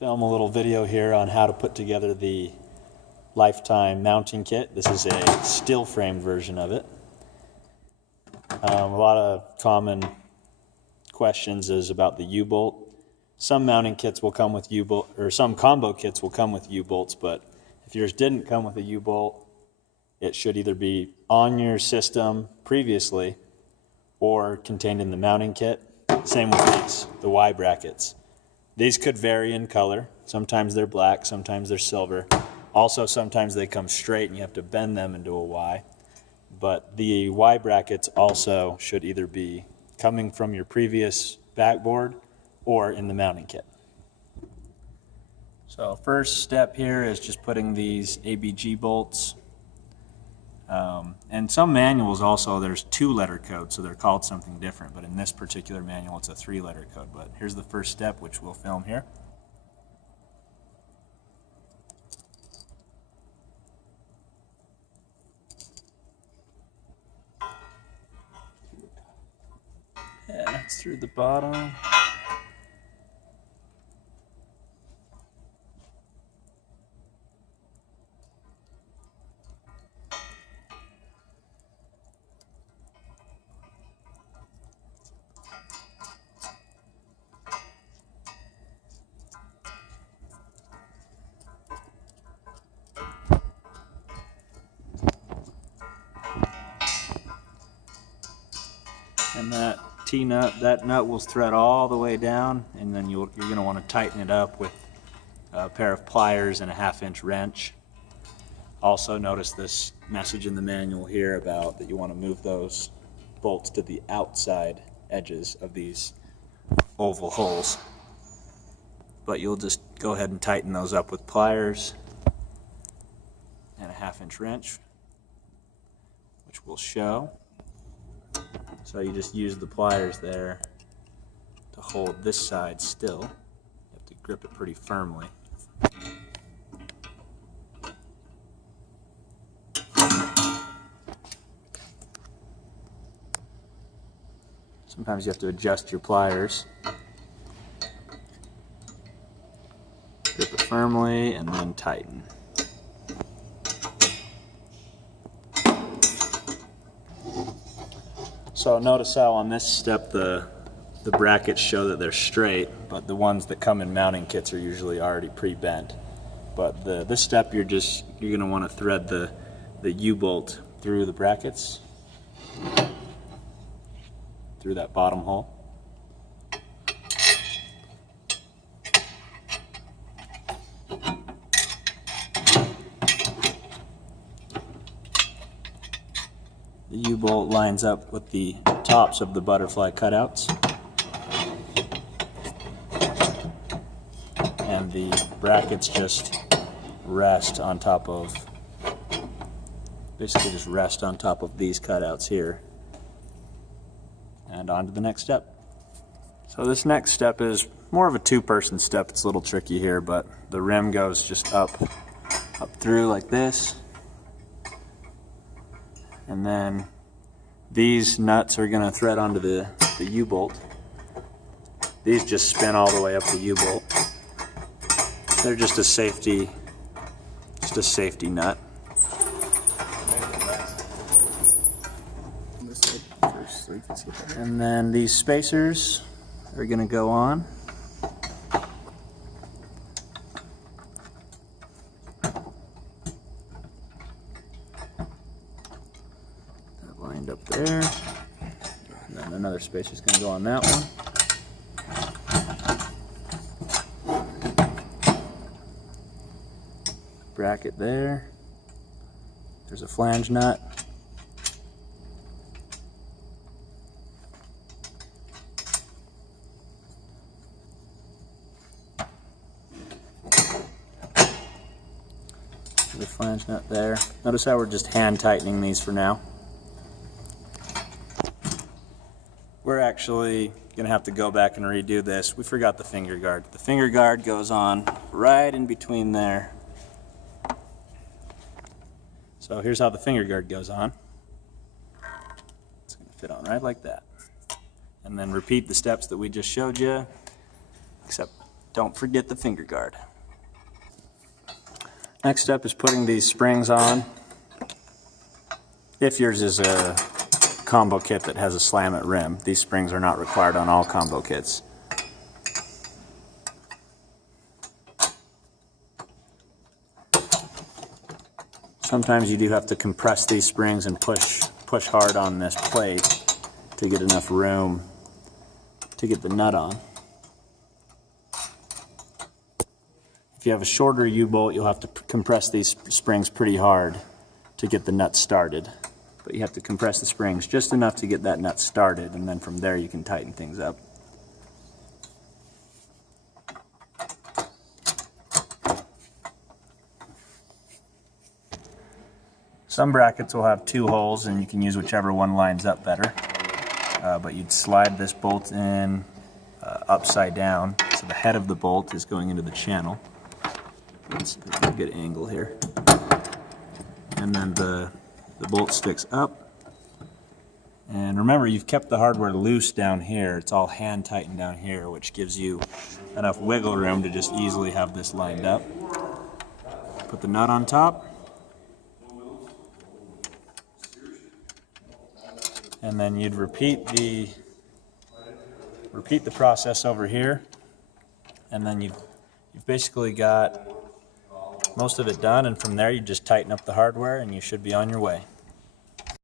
film a little video here on how to put together the lifetime mounting kit. This is a still frame version of it. A lot of common questions is about the U-bolt. Some mounting kits will come with U-bolt, or some combo kits will come with U-bolts, but if yours didn't come with a U-bolt, it should either be on your system previously or contained in the mounting kit. Same with these, the Y brackets. These could vary in color. Sometimes they're black, sometimes they're silver. Also, sometimes they come straight and you have to bend them into a Y. But the Y brackets also should either be coming from your previous backboard or in the mounting kit. So first step here is just putting these ABG bolts. And some manuals also, there's 2-letter code, so they're called something different, but in this particular manual it's a 3-letter code. But here's the first step, which we'll film here. Yeah, it's through the bottom. And that T-nut, that nut will thread all the way down, and then you're going to want to tighten it up with a pair of pliers and a 1/2-inch wrench. Also notice this message in the manual here about that you want to move those bolts to the outside edges of these oval holes. But you'll just go ahead and tighten those up with pliers and a 1/2-inch wrench, which will show. So you just use the pliers there to hold this side still. You have to grip it pretty firmly. Sometimes you have to adjust your pliers. Grip it firmly and then tighten. So notice how on this step the brackets show that they're straight, but the ones that come in mounting kits are usually already pre-bent. But this step you're going to want to thread the U-bolt through the brackets, through that bottom hole. The U-bolt lines up with the tops of the butterfly cutouts, and the brackets just rest on top of, basically just rest on top of these cutouts here. And on to the next step. So this next step is more of a 2-person step. It's a little tricky here, but the rim goes just up through like this. And then these nuts are going to thread onto the U-bolt. These just spin all the way up the U-bolt. They're just a safety nut. And then these spacers are going to go on. Lined up there, and then another spacer is going to go on that one. Bracket there. There's a flange nut. The flange nut there. Notice how we're just hand tightening these for now. We're actually going to have to go back and redo this. We forgot the finger guard. The finger guard goes on right in between there. So here's how the finger guard goes on. It's going to fit on right like that. And then repeat the steps that we just showed you, except don't forget the finger guard. Next step is putting these springs on. If yours is a combo kit that has a slam-it rim, these springs are not required on all combo kits. Sometimes you do have to compress these springs and push hard on this plate to get enough room to get the nut on. If you have a shorter U-bolt, you'll have to compress these springs pretty hard to get the nut started. But you have to compress the springs just enough to get that nut started, and then from there you can tighten things up. Some brackets will have 2 holes, and you can use whichever one lines up better. But you'd slide this bolt in upside down, so the head of the bolt is going into the channel. Let's get a good angle here. And then the bolt sticks up. And remember, you've kept the hardware loose down here. It's all hand tightened down here, which gives you enough wiggle room to just easily have this lined up. Put the nut on top. And then you'd repeat the process over here. And then you've basically got most of it done, and from there you just tighten up the hardware and you should be on your way.